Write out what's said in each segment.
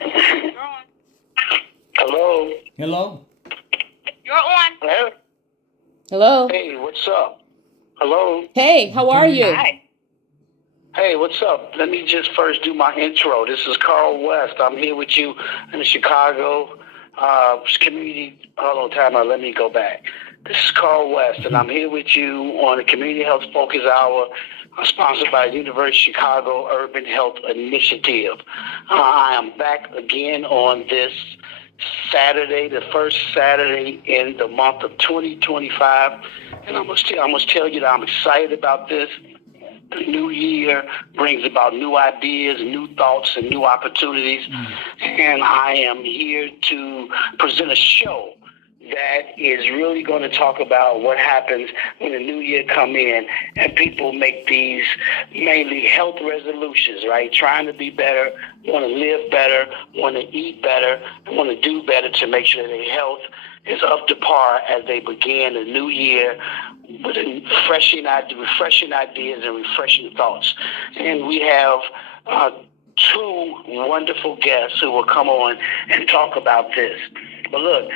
You're on. Hello. Hello. You're on. Hello. Hello. Hey, what's up? Hello. Hey, how are you? Hi. Hey, what's up? Let me just first do my intro. This is Carl West. I'm here with you in the Chicago community. Hold on, time out. Let me go back. This is Carl West, and I'm here with you on the Community Health Focus Hour, sponsored by University of Chicago Urban Health Initiative. I am back again on this Saturday, the first Saturday in the month of 2025, and I must tell you that I'm excited about this. The new year brings about new ideas, new thoughts, and new opportunities. And I am here to present a show that is really going to talk about what happens when the new year come in and people make these mainly health resolutions, right? Trying to be better, want to live better, want to eat better, want to do better to make sure their health is up to par as they begin the new year with refreshing ideas and refreshing thoughts. And we have two wonderful guests who will come on and talk about this. But look,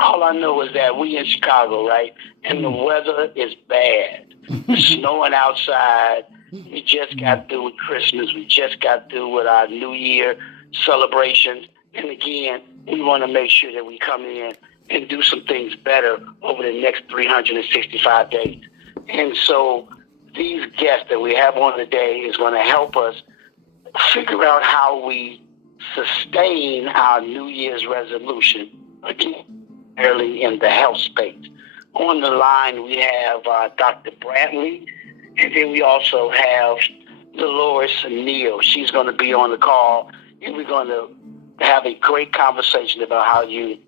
all I know is that we in Chicago, right? And the weather is bad. It's snowing outside. We just got through with Christmas. We just got through with our New Year celebrations. And again, we want to make sure that we come in and do some things better over the next 365 days. And so these guests that we have on today is going to help us figure out how we sustain our New Year's resolution, again, early in the health space. On the line, we have Dr. Brantley, and then we also have Dolores Neal. She's going to be on the call, and we're going to have a great conversation about how you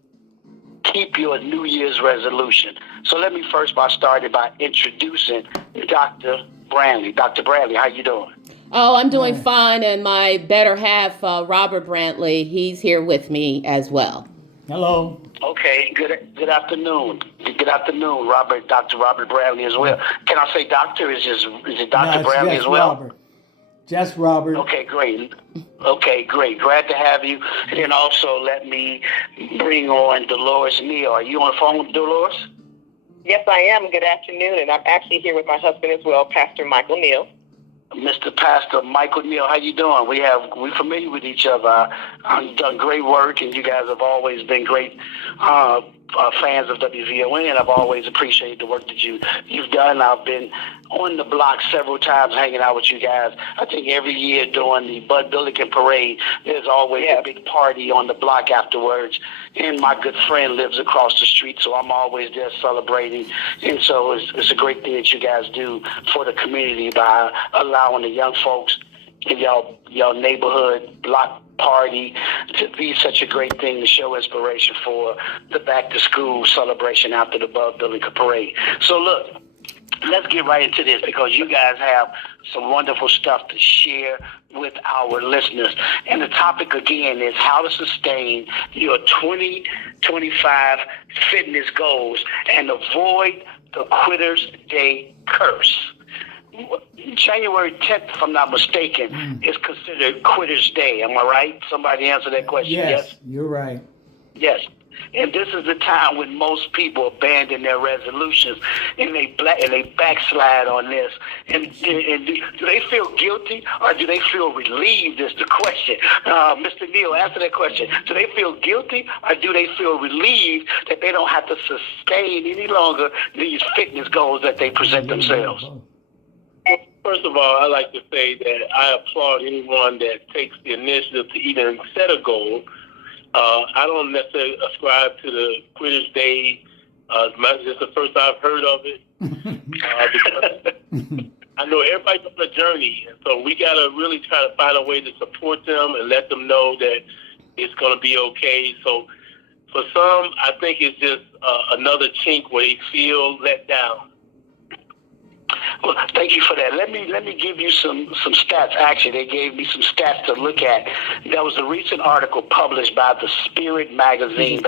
keep your New Year's resolution. So let me first start by introducing Dr. Brantley. Dr. Brantley, how you doing? Oh, I'm doing fine, and my better half, Robert Brantley, he's here with me as well. Hello. Okay, good afternoon. Good afternoon, Dr. Robert Brantley as well. Can I say doctor? Is it Dr. Brantley as well? Robert. Just Robert. Okay, great. Glad to have you. And then also let me bring on Dolores Neal. Are you on the phone with Dolores? Yes, I am. Good afternoon, and I'm actually here with my husband as well, Pastor Michael Neal. Mr. Pastor Michael Neal, how you doing? We're familiar with each other. You've done great work, and you guys have always been great fans of WVON, and I've always appreciated the work that you've done. I've been on the block several times hanging out with you guys. I think every year during the Bud Billiken Parade, there's always a big party on the block afterwards, and my good friend lives across the street, so I'm always there celebrating. And so it's a great thing that you guys do for the community by allowing the young folks in y'all neighborhood block party to be such a great thing to show inspiration for the back to school celebration after the Bud Billiken Parade. So look, let's get right into this because you guys have some wonderful stuff to share with our listeners. And the topic again is how to sustain your 2025 fitness goals and avoid the Quitter's Day curse. January 10th, if I'm not mistaken, is considered Quitter's Day. Am I right? Somebody answer that question. Yes, you're right. Yes. And this is the time when most people abandon their resolutions and they backslide on this. And do they feel guilty or do they feel relieved is the question. Mr. Neal, answer that question. Do they feel guilty or do they feel relieved that they don't have to sustain any longer these fitness goals that they present themselves? First of all, I like to say that I applaud anyone that takes the initiative to even set a goal. I don't necessarily ascribe to the Quitter's Day. It's the first I've heard of it. Because I know everybody's on a journey, and so we got to really try to find a way to support them and let them know that it's going to be okay. So for some, I think it's just another chink where they feel let down. Well, thank you for that. Let me give you some stats. Actually, they gave me some stats to look at. There was a recent article published by the Spirit magazine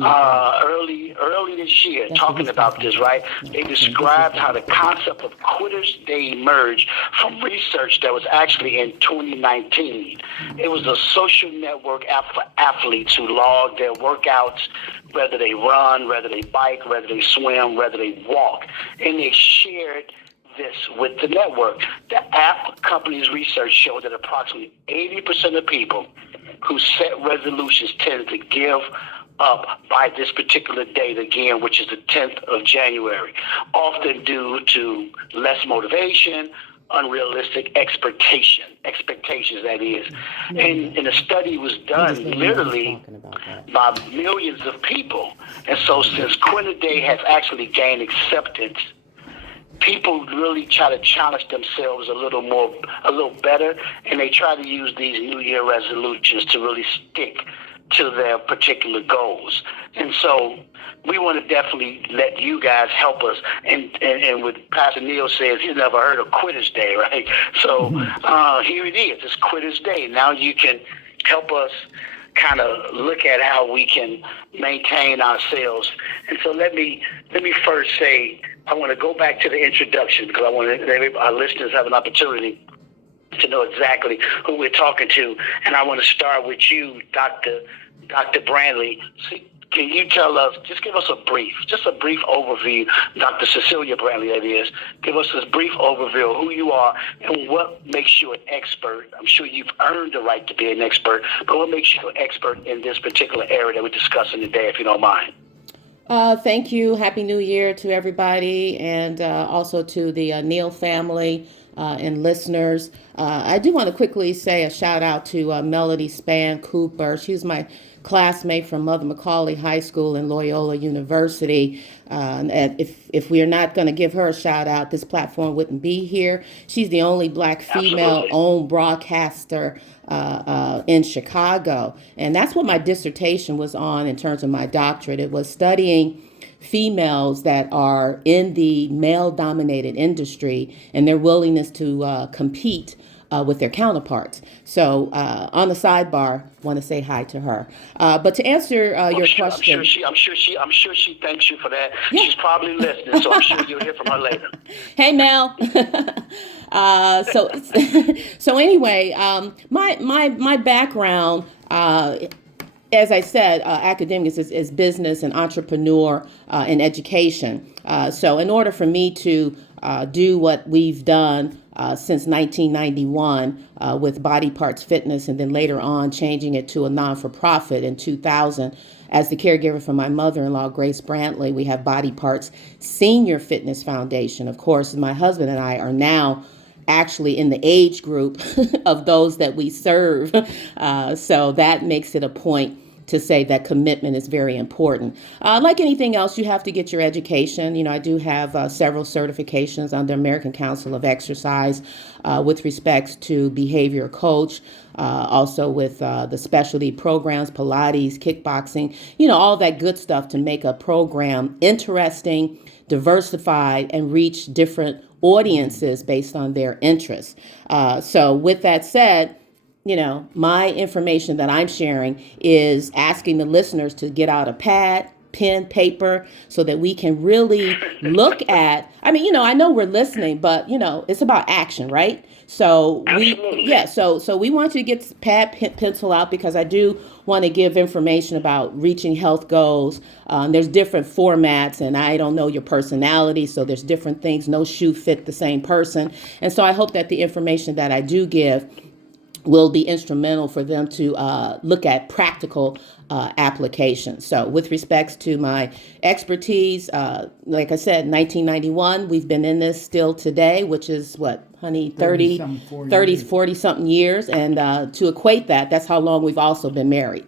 early this year talking about this, right? They described how the concept of Quitter's Day emerged from research that was actually in 2019. It was a social network app for athletes who log their workouts, whether they run, whether they bike, whether they swim, whether they walk, and they shared this with the network. The app company's research showed that approximately 80% of people who set resolutions tend to give up by this particular date again, which is the 10th of January, often due to less motivation, unrealistic expectations, that is. And the study was done literally by millions of people. And so since Quinter Day has actually gained acceptance, people really try to challenge themselves a little better, and they try to use these New Year resolutions to really stick to their particular goals. And so we want to definitely let you guys help us. And what Pastor Neil says, he's never heard of Quitter's Day, right? So here it is. It's Quitter's Day. Now you can help us kind of look at how we can maintain ourselves. And so let me first say, I want to go back to the introduction because I want to, our listeners have an opportunity to know exactly who we're talking to. And I want to start with you, Dr. Brantley. Can you tell us, just give us a brief overview, Dr. Cecilia Brantley, that is. Give us a brief overview of who you are and what makes you an expert. I'm sure you've earned the right to be an expert, but what makes you an expert in this particular area that we're discussing today, if you don't mind? Thank you. Happy New Year to everybody, and also to the Neal family and listeners. I do want to quickly say a shout out to Melody Span Cooper. She was my classmate from Mother Macaulay High School and Loyola University. And if we are not going to give her a shout out, this platform wouldn't be here. She's the only Black female-owned broadcaster in Chicago. And that's what my dissertation was on in terms of my doctorate. It was studying females that are in the male-dominated industry and their willingness to compete with their counterparts. So on the sidebar, want to say hi to her. But to answer your question, I'm sure she thanks you for that. Yeah. She's probably listening, so I'm sure you'll hear from her later. Hey, Mel. So anyway, my background, as I said, academics is business and entrepreneur and education. So in order for me to do what we've done since 1991 with Body Parts Fitness, and then later on changing it to a non-for-profit in 2000. As the caregiver for my mother-in-law, Grace Brantley, we have Body Parts Senior Fitness Foundation. Of course, my husband and I are now actually in the age group of those that we serve. So that makes it a point to say that commitment is very important. Like anything else, you have to get your education. You know, I do have several certifications under American Council of Exercise with respects to behavior coach, also with the specialty programs, Pilates, kickboxing, you know, all that good stuff to make a program interesting, diversified, and reach different audiences based on their interests. So with that said, you know, my information that I'm sharing is asking the listeners to get out a pad, pen, paper, so that we can really look at, I mean, you know, I know we're listening, but, you know, it's about action, right? So so we want you to get pad, pencil out, because I do want to give information about reaching health goals. There's different formats, and I don't know your personality, so there's different things. No shoe fit the same person. And so I hope that the information that I do give will be instrumental for them to look at practical applications. So with respects to my expertise, like I said, 1991, we've been in this still today, which is what, honey, 40 something years. And to equate that, that's how long we've also been married.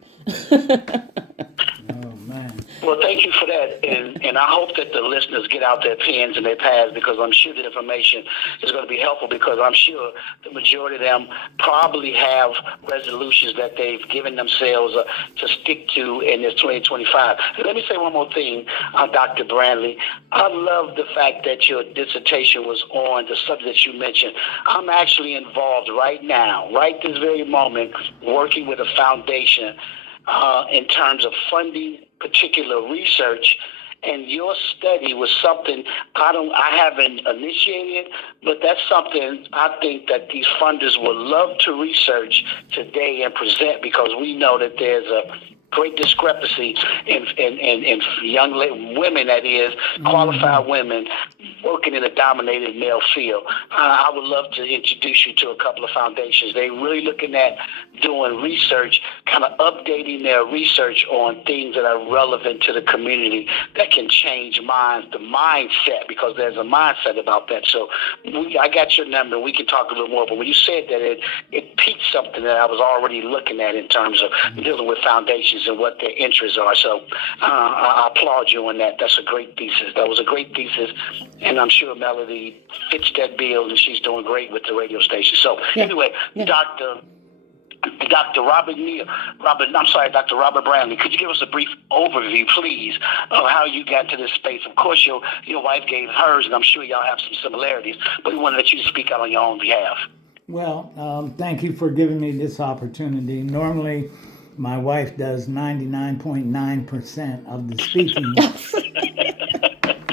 Oh, man. Well, thank you for that, and I hope that the listeners get out their pens and their pads, because I'm sure the information is going to be helpful, because I'm sure the majority of them probably have resolutions that they've given themselves to stick to in this 2025. And let me say one more thing, Dr. Brandley. I love the fact that your dissertation was on the subject that you mentioned. I'm actually involved right now, right this very moment, working with a foundation in terms of funding particular research, and your study was something I haven't initiated, but that's something I think that these funders would love to research today and present, because we know that there's a great discrepancy in young women, that is, qualified women working in a dominated male field. I would love to introduce you to a couple of foundations. They're really looking at doing research, kind of updating their research on things that are relevant to the community that can change the mindset, because there's a mindset about that. So I got your number. We can talk a little more. But when you said that, it piqued something that I was already looking at in terms of dealing with foundations and what their interests are. So I applaud you on that. That's a great thesis. That was a great thesis. And I'm sure Melody fits that bill, and she's doing great with the radio station. So anyway, Dr. Robert Brandley, could you give us a brief overview, please, of how you got to this space? Of course, your wife gave hers, and I'm sure y'all have some similarities, but we want to let you speak out on your own behalf. Well, thank you for giving me this opportunity. Normally, my wife does 99.9% of the speaking.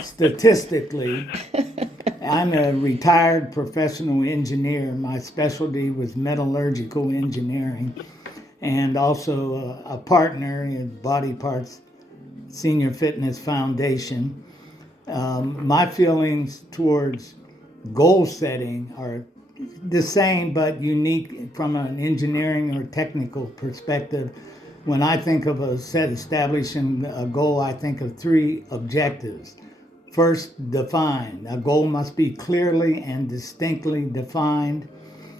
Statistically, I'm a retired professional engineer. My specialty was metallurgical engineering, and also a partner in Body Parts Senior Fitness Foundation. My feelings towards goal setting are the same but unique from an engineering or technical perspective. When I think of establishing a goal, I think of three objectives. First, define. A goal must be clearly and distinctly defined.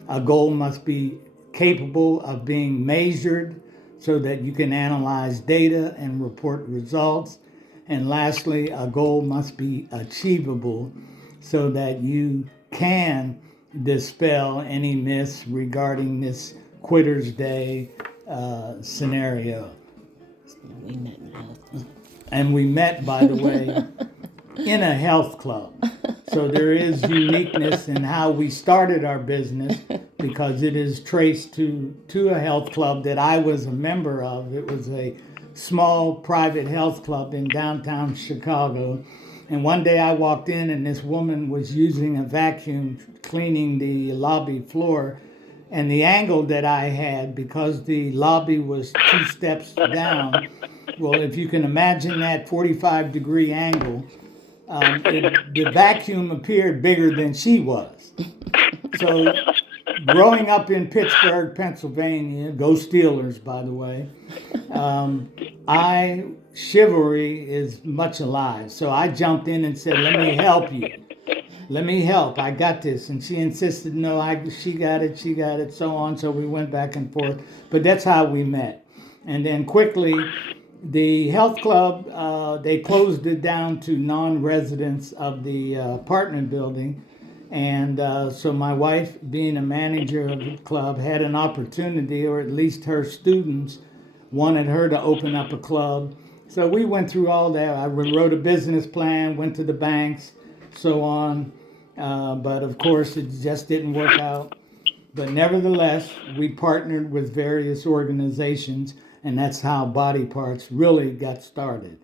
A goal must be capable of being measured so that you can analyze data and report results. And lastly, a goal must be achievable so that you can dispel any myths regarding this Quitter's Day scenario. And we met, by the way, in a health club. So there is uniqueness in how we started our business, because it is traced to a health club that I was a member of. It was a small private health club in downtown Chicago. And one day I walked in, and this woman was using a vacuum cleaning the lobby floor. And the angle that I had, because the lobby was 2 steps down, well, if you can imagine that 45-degree angle, the vacuum appeared bigger than she was. So growing up in Pittsburgh, Pennsylvania, go Steelers, by the way, chivalry is much alive. So I jumped in and said, let me help you. Let me help. I got this. And she insisted, no, she got it, so on. So we went back and forth. But that's how we met. And then quickly, the health club, they closed it down to non-residents of the apartment building. And so my wife, being a manager of the club, had an opportunity, or at least her students wanted her to open up a club. So we went through all that. I wrote a business plan, went to the banks, so on. But of course, it just didn't work out. But nevertheless, we partnered with various organizations, and that's how Body Parts really got started.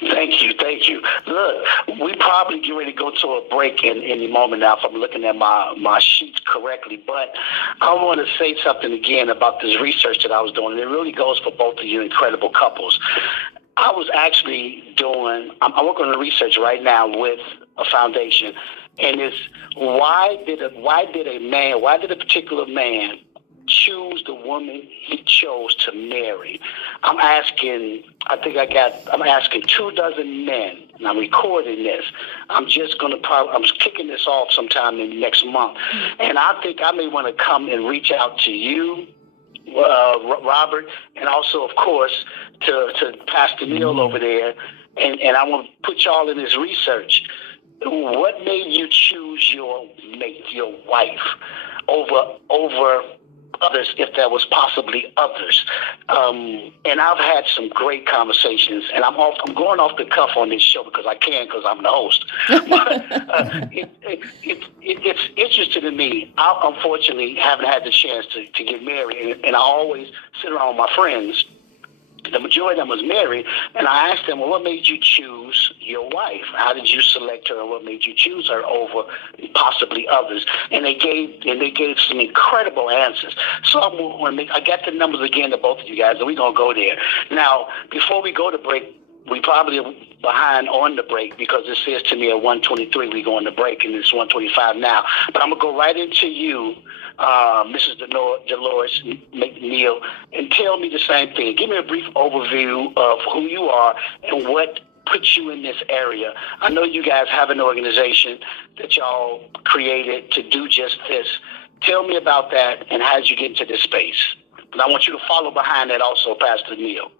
Thank you. Look, we probably get ready to go to a break in any moment now, if I'm looking at my sheets correctly. But I want to say something again about this research that I was doing, and it really goes for both of you incredible couples. I was actually I'm working on the research right now with a foundation, and it's why did a particular man choose the woman he chose to marry? I'm asking 24 men, and I'm recording this. I'm kicking this off sometime in next month. And I think I may want to come and reach out to you Robert, and also, of course, to Pastor Neil over there. And I want to put y'all in this research. What made you choose your mate, your wife, over others, if there was possibly others? And I've had some great conversations, and I'm going off the cuff on this show because I can, because I'm the host. But it's interesting to me. I unfortunately haven't had the chance to get married, and I always sit around with my friends. The majority of them was married, and I asked them, well, what made you choose your wife? How did you select her, and what made you choose her over possibly others? And they gave some incredible answers. So I got the numbers again to both of you guys, and we're going to go there. Now, before we go to break, we probably are behind on the break because it says to me at 1:23 we go on the break, and it's 1:25 now. But I'm going to go right into you, Mrs. Dolores McNeil, and tell me the same thing. Give me a brief overview of who you are and what put you in this area. I know you guys have an organization that y'all created to do just this. Tell me about that and how did you get into this space? And I want you to follow behind that also, Pastor Neil.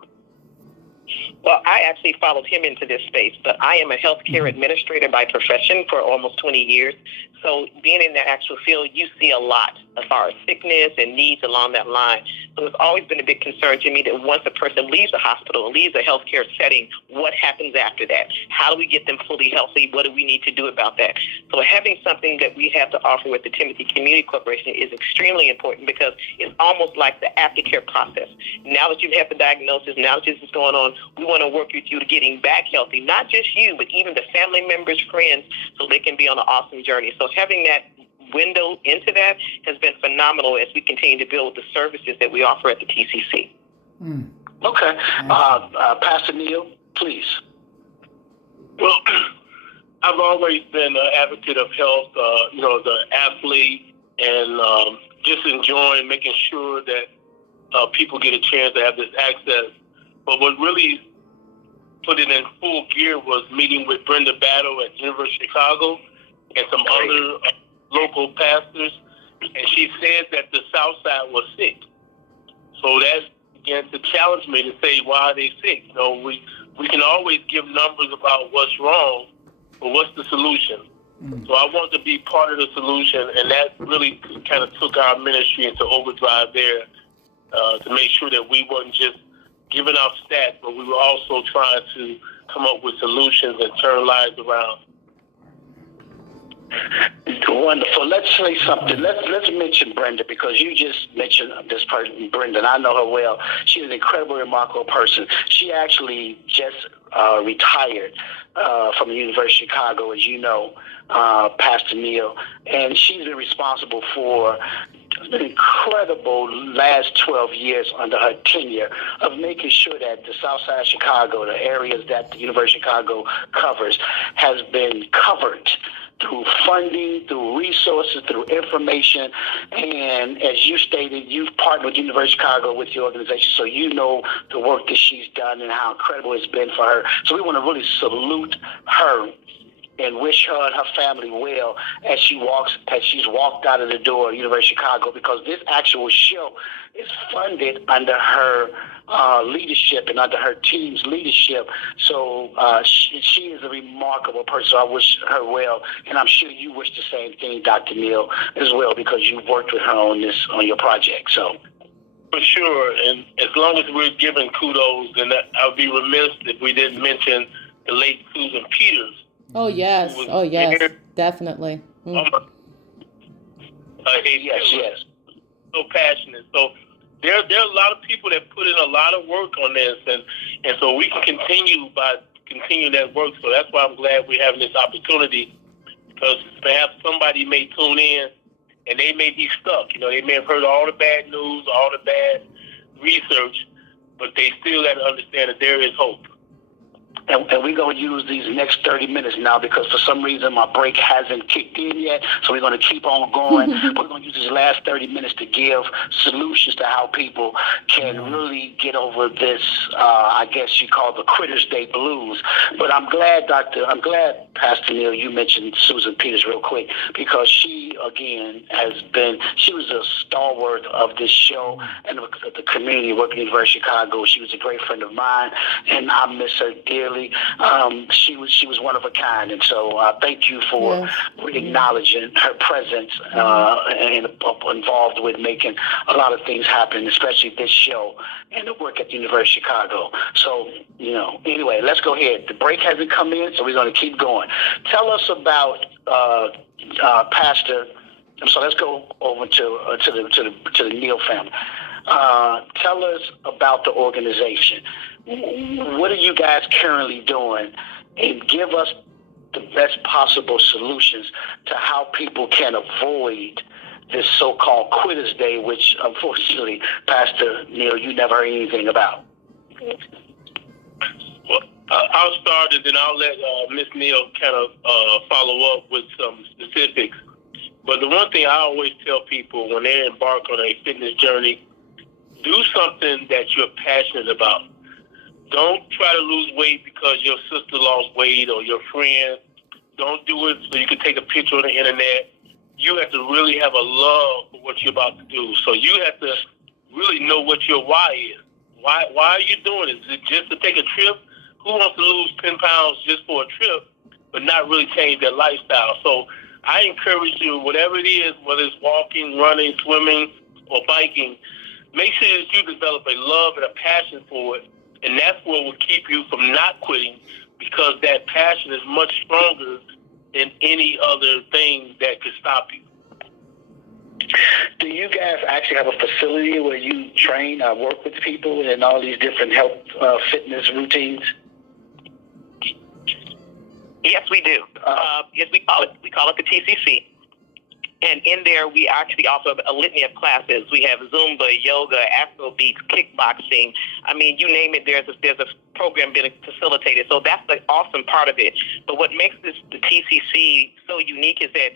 Well, I actually followed him into this space, but I am a healthcare administrator by profession for almost 20 years. So being in the actual field, you see a lot as far as sickness and needs along that line. So it's always been a big concern to me that once a person leaves the hospital or leaves a healthcare setting, what happens after that? How do we get them fully healthy? What do we need to do about that? So having something that we have to offer with the Timothy Community Corporation is extremely important because it's almost like the aftercare process. Now that you've had the diagnosis, now that this is going on, we want to work with you to getting back healthy, not just you, but even the family members, friends, so they can be on an awesome journey. So having that window into that has been phenomenal as we continue to build the services that we offer at the TCC. Okay. Pastor Neil, please. Well, I've always been an advocate of health, as an athlete, and just enjoying making sure that people get a chance to have this access. But what really put it in full gear was meeting with Brenda Battle at University of Chicago and some other local pastors, and she said that the South Side was sick. So that began to challenge me to say, why are they sick? We can always give numbers about what's wrong, but what's the solution? So I want to be part of the solution, and that really kind of took our ministry into overdrive there to make sure that we wasn't just giving out stats, but we were also trying to come up with solutions and turn lives around. Wonderful. Let's say something. Let's mention Brenda, because you just mentioned this person, Brenda, and I know her well. She's an incredibly remarkable person. She actually just retired from the University of Chicago, as you know, Pastor Neil, and she's been responsible for an incredible last 12 years under her tenure of making sure that the South Side of Chicago, the areas that the University of Chicago covers, has been covered through funding, through resources, through information. And as you stated, you've partnered with University of Chicago with your organization, so you know the work that she's done and how incredible it's been for her. So we want to really salute her and wish her and her family well as she's walked out of the door at University of Chicago, because this actual show is funded under her leadership and under her team's leadership. So she is a remarkable person. So I wish her well, and I'm sure you wish the same thing, Dr. Neil, as well, because you've worked with her on your project. So. For sure, and as long as we're giving kudos, then I would be remiss if we didn't mention the late Susan Peters. Oh yes, definitely. Yes. So passionate. So there are a lot of people that put in a lot of work on this, and so we can continue that work. So that's why I'm glad we're having this opportunity, because perhaps somebody may tune in and they may be stuck. They may have heard all the bad news, all the bad research, but they still got to understand that there is hope. And we're going to use these next 30 minutes now because for some reason my break hasn't kicked in yet. So we're going to keep on going. We're going to use these last 30 minutes to give solutions to how people can really get over this, I guess you call the Critters Day blues. But I'm glad, Pastor Neil, you mentioned Susan Peters real quick because she, again, she was a stalwart of this show and the community working at the University of Chicago. She was a great friend of mine, and I miss her dearly. She was one of a kind, and so thank you for acknowledging her presence and involved with making a lot of things happen, especially this show and the work at the University of Chicago. So, anyway, let's go ahead. The break hasn't come in, so we're going to keep going. Tell us about Pastor. So let's go over to the Neal family. Tell us about the organization. What are you guys currently doing? And give us the best possible solutions to how people can avoid this so-called Quitters Day, which unfortunately, Pastor Neal, you never heard anything about. Well, I'll start and then I'll let Ms. Neal kind of follow up with some specifics. But the one thing I always tell people when they embark on a fitness journey, do something that you're passionate about. Don't try to lose weight because your sister lost weight or your friend. Don't do it so you can take a picture on the internet. You have to really have a love for what you're about to do. So you have to really know what your why is. Why are you doing it? Is it just to take a trip? Who wants to lose 10 pounds just for a trip but not really change their lifestyle? So I encourage you, whatever it is, whether it's walking, running, swimming, or biking, make sure that you develop a love and a passion for it. And that's what will keep you from not quitting because that passion is much stronger than any other thing that could stop you. Do you guys actually have a facility where you train, work with people in all these different health, fitness routines? Yes, we do. Yes, we call it the TCC. And in there, we actually offer a litany of classes. We have Zumba, yoga, Afrobeats, kickboxing. I mean, you name it, there's a program being facilitated. So that's the awesome part of it. But what makes the TCC so unique is that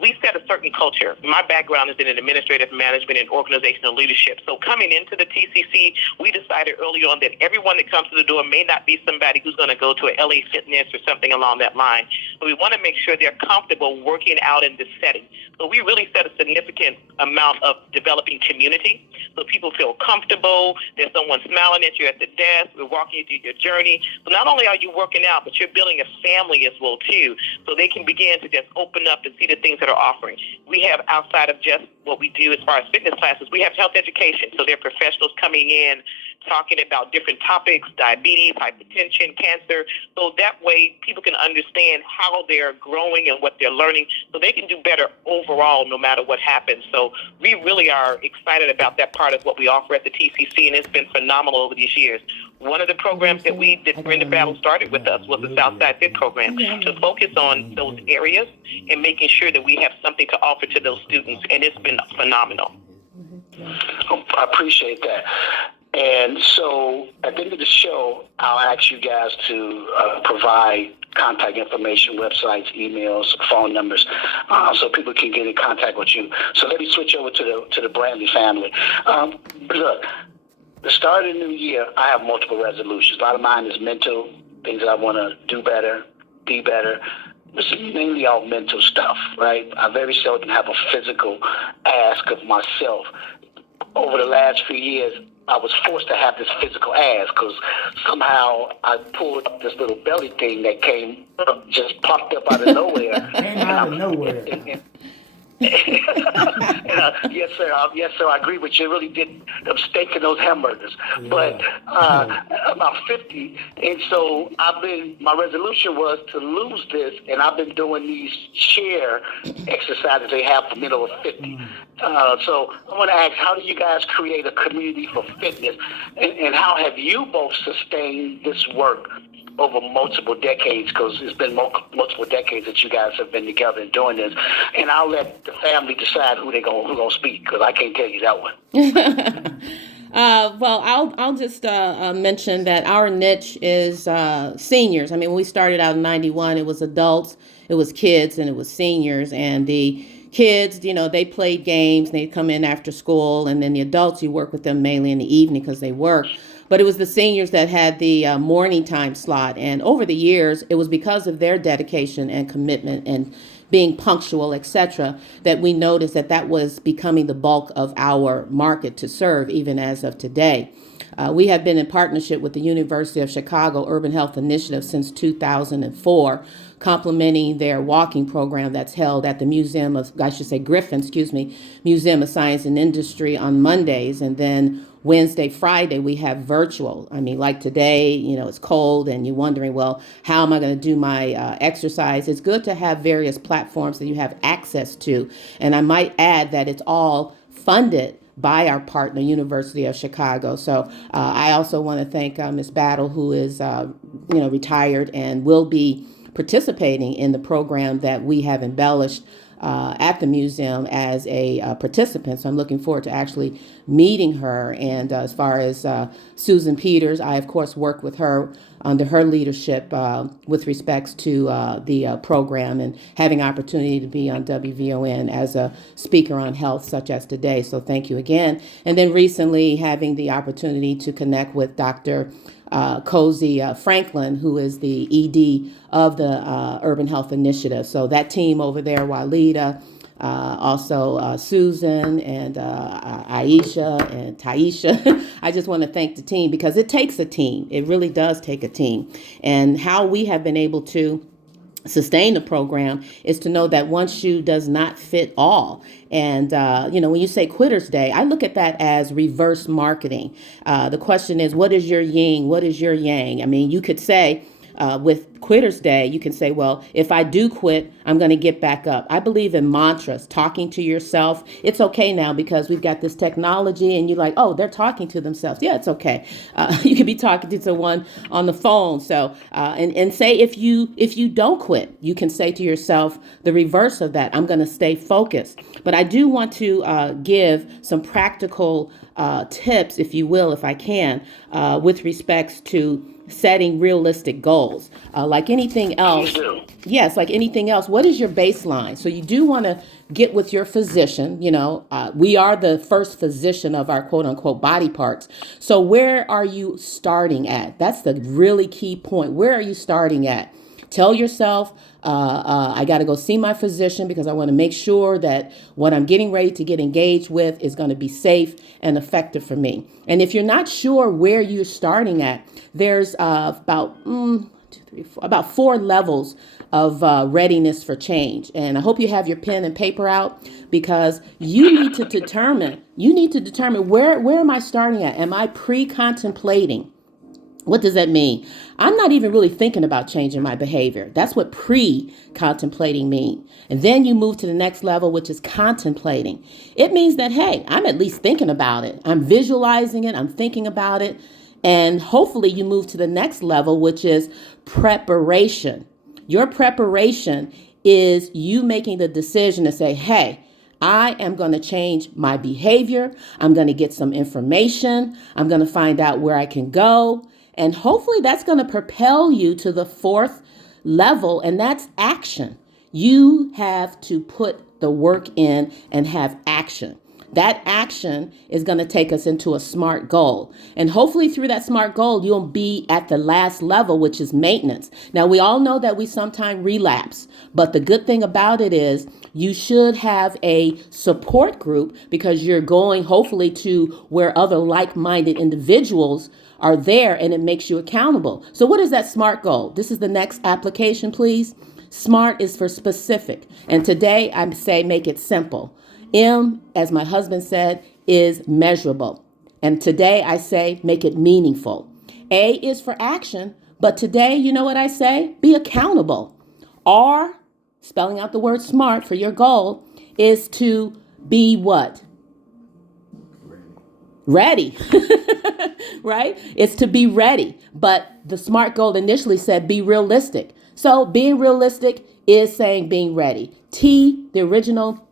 we set a certain culture. My background is in administrative management and organizational leadership. So coming into the TCC, we decided early on that everyone that comes to the door may not be somebody who's going to go to a LA Fitness or something along that line. But we want to make sure they're comfortable working out in this setting. So we really set a significant amount of developing community. So people feel comfortable. There's someone smiling at you at the desk. We're walking you through your journey. So not only are you working out, but you're building a family as well, too. So they can begin to just open up and see the things that are offering. We have, outside of just what we do as far as fitness classes, we have health education. So there are professionals coming in talking about different topics, diabetes, hypertension, cancer. So that way people can understand how they're growing and what they're learning so they can do better overall no matter what happens. So we really are excited about that part of what we offer at the TCC, and it's been phenomenal over these years. One of the programs that Brenda Battle started with us was the Southside Fit program to focus on those areas and making sure that we have something to offer to those students, and it's been phenomenal. I appreciate that. And so at the end of the show, I'll ask you guys to provide contact information, websites, emails, phone numbers, so people can get in contact with you. So let me switch over to the Brantley family. Look, the start of the new year, I have multiple resolutions. A lot of mine is mental, things that I want to do better, be better. It's mainly all mental stuff, right? I very seldom have a physical ask of myself. Over the last few years, I was forced to have this physical ass because somehow I pulled up this little belly thing that just popped up out of nowhere. Came out of nowhere. Yes, sir. I agree with you. It really did the steak and those hamburgers. Yeah. But I'm about 50, and so my resolution was to lose this, and I've been doing these chair exercises they have for men over 50. So I want to ask, how do you guys create a community for fitness, and how have you both sustained this work over multiple decades, because it's been multiple decades that you guys have been together and doing this. And I'll let the family decide who gonna speak, because I can't tell you that one. Well, I'll just mention that our niche is seniors. I mean, when we started out in '91, it was adults, it was kids, and it was seniors. And the kids, they played games. They'd come in after school, and then the adults, you work with them mainly in the evening because they work. But it was the seniors that had the morning time slot. And over the years, it was because of their dedication and commitment and being punctual, etc., that we noticed that that was becoming the bulk of our market to serve, even as of today. We have been in partnership with the University of Chicago Urban Health Initiative since 2004, complementing their walking program that's held at the Museum of Science and Industry on Mondays, and then Wednesday, Friday, we have virtual. I mean, like today, it's cold and you're wondering, well, how am I going to do my exercise? It's good to have various platforms that you have access to. And I might add that it's all funded by our partner, University of Chicago. So I also want to thank Ms. Battle, who is, retired and will be participating in the program that we have embellished at the museum as a participant. So I'm looking forward to actually meeting her. And as far as Susan Peters, I, of course, work with her under her leadership with respects to the program and having opportunity to be on WVON as a speaker on health, such as today. So thank you again. And then recently having the opportunity to connect with Dr. Cozy Franklin, who is the ED of the Urban Health Initiative. So that team over there, Walida, also Susan and Aisha and Taisha. I just want to thank the team because it takes a team. It really does take a team. And how we have been able to sustain the program is to know that one shoe does not fit all. And, when you say Quitter's Day, I look at that as reverse marketing. The question is, what is your yin? What is your yang? I mean, you could say with Quitter's Day, you can say, well, if I do quit, I'm going to get back up. I believe in mantras, talking to yourself. It's okay now because we've got this technology and you're like, oh, they're talking to themselves. Yeah, it's okay. You could be talking to someone on the phone. So, and say if you don't quit, you can say to yourself the reverse of that. I'm going to stay focused. But I do want to give some practical tips, if you will, if I can, with respects to setting realistic goals. Like anything else, yes, like anything else, what is your baseline? So you do want to get with your physician. We are the first physician of our quote unquote body parts. So where are you starting at? That's the really key point. Where are you starting at? Tell yourself, I got to go see my physician because I want to make sure that what I'm getting ready to get engaged with is going to be safe and effective for me. And if you're not sure where you're starting at, there's about 4 levels of readiness for change. And I hope you have your pen and paper out because you need to determine where am I starting at? Am I pre-contemplating? What does that mean? I'm not even really thinking about changing my behavior. That's what pre-contemplating means. And then you move to the next level, which is contemplating. It means that, hey, I'm at least thinking about it. I'm visualizing it. I'm thinking about it. And hopefully you move to the next level, which is preparation. Your preparation is you making the decision to say, hey, I am going to change my behavior. I'm going to get some information. I'm going to find out where I can go. And hopefully that's going to propel you to the 4th level, and that's action. You have to put the work in and have action. That action is going to take us into a SMART goal. And hopefully through that SMART goal, you'll be at the last level, which is maintenance. Now, we all know that we sometimes relapse, but the good thing about it is you should have a support group because you're going hopefully to where other like-minded individuals are there, and it makes you accountable. So what is that SMART goal? This is the next application, please. SMART is for specific. And today I say make it simple. M, as my husband said, is measurable. And today I say make it meaningful. A is for action, but today, you know what I say? Be accountable. R, spelling out the word SMART for your goal, is to be what? Ready, right? It's to be ready. But the SMART goal initially said be realistic. So being realistic is saying being ready. T, the original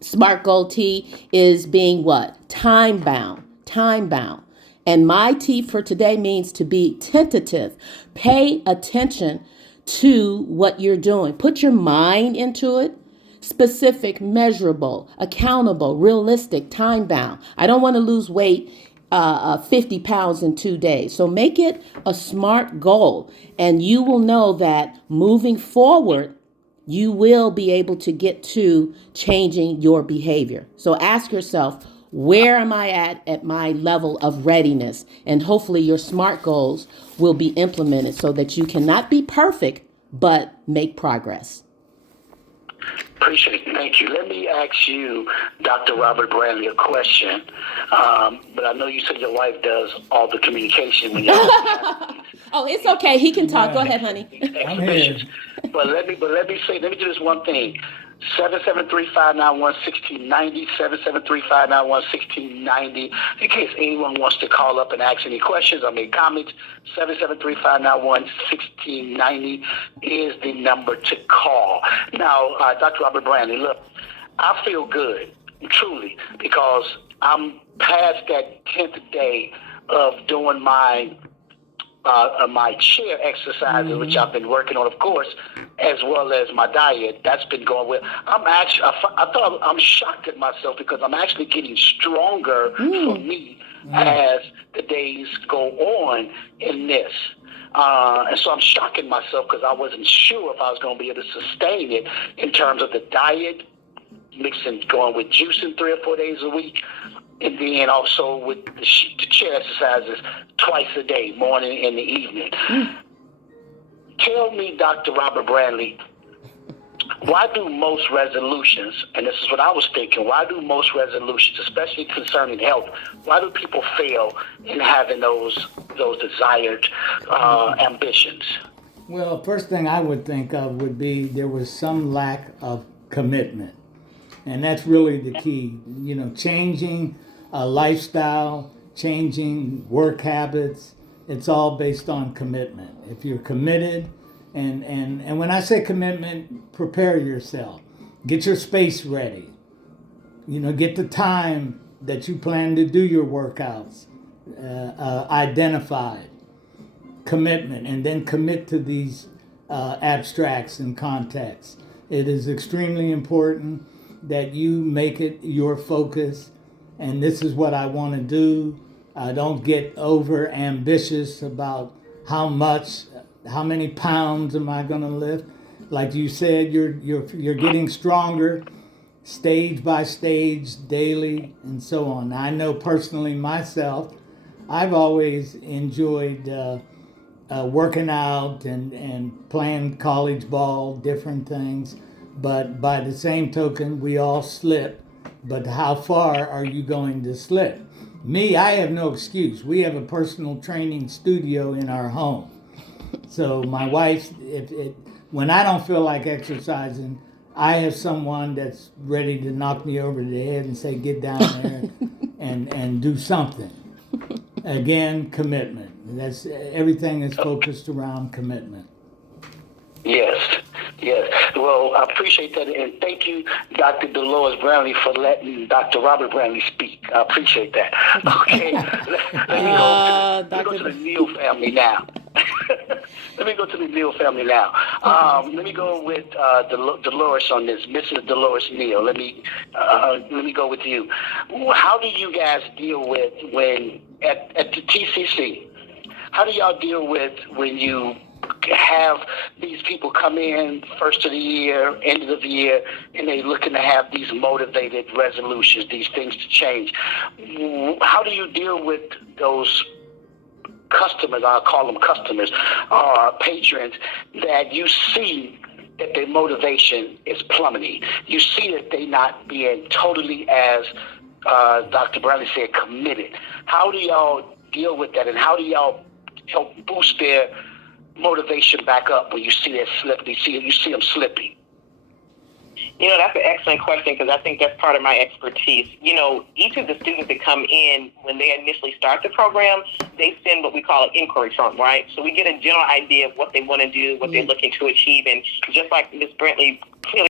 SMART goal T, is being what? Time bound. time bound. And my T for today means to be tentative. Pay attention to what you're doing. Put your mind into it. Specific, measurable, accountable, realistic, time bound. I don't want to lose weight 50 pounds in 2 days. So make it a SMART goal, and you will know that moving forward, you will be able to get to changing your behavior. So ask yourself, where am I at my level of readiness? And hopefully your SMART goals will be implemented so that you cannot be perfect, but make progress. Appreciate it. Thank you. Let me ask you, Dr. Robert Brantley, a question. But I know you said your wife does all the communication when y'all. Oh, it's okay. He can talk. Go ahead, honey. I'm here. But let me do this one thing. 773-591-1690, 773-591-1690. In case anyone wants to call up and ask any questions or make comments, 773-591-1690 is the number to call. Now, Dr. Robert Brantley, look, I feel good, truly, because I'm past that 10th day of doing my chair exercises, which I've been working on, of course, as well as my diet. That's been going well. I'm shocked at myself because I'm actually getting stronger for me as the days go on in this. And so I'm shocking myself because I wasn't sure if I was going to be able to sustain it in terms of the diet, going with juicing 3 or 4 days a week, and then also with the chair exercises twice a day, morning and the evening. Tell me, Dr. Robert Brantley, why do most resolutions, and this is what I was thinking, why do most resolutions, especially concerning health, why do people fail in having those desired ambitions? Well, first thing I would think of would be there was some lack of commitment. And that's really the key. You know, changing a lifestyle, changing work habits, it's all based on commitment. If you're committed, and when I say commitment, prepare yourself. Get your space ready. You know, get the time that you plan to do your workouts identified. Commitment, and then commit to these abstracts and contexts. It is extremely important that you make it your focus, and this is what I want to do. Don't get over ambitious about how many pounds am I going to lift. Like you said, you're getting stronger stage by stage, daily, and so on. Now, I know personally myself, I've always enjoyed working out and playing college ball, different things. But by the same token, we all slip. But how far are you going to slip? Me, I have no excuse. We have a personal training studio in our home. So my wife, when I don't feel like exercising, I have someone that's ready to knock me over the head and say, get down there and do something. Again, commitment. That's everything is focused around commitment. Yes. Well, I appreciate that, and thank you, Dr. Dolores Brantley, for letting Dr. Robert Brantley speak. I appreciate that. Okay, let me go to the Neal family now. Let me go with Dolores on this, Mrs. Dolores Neal. Let me go with you. How do you guys deal with when at the TCC? How do y'all deal with when you have these people come in first of the year, end of the year, and they're looking to have these motivated resolutions, these things to change? How do you deal with those customers, I'll call them customers, or patrons, that you see that their motivation is plummeting? You see that they're not being totally, as Dr. Brantley said, committed. How do y'all deal with that, and how do y'all help boost their motivation back up when you see that slip? You see them slipping. You know, that's an excellent question, because I think that's part of my expertise. You know, each of the students that come in, when they initially start the program, they send what we call an inquiry form, right? So we get a general idea of what they want to do, what they're looking to achieve. And just like Ms. Brantley clearly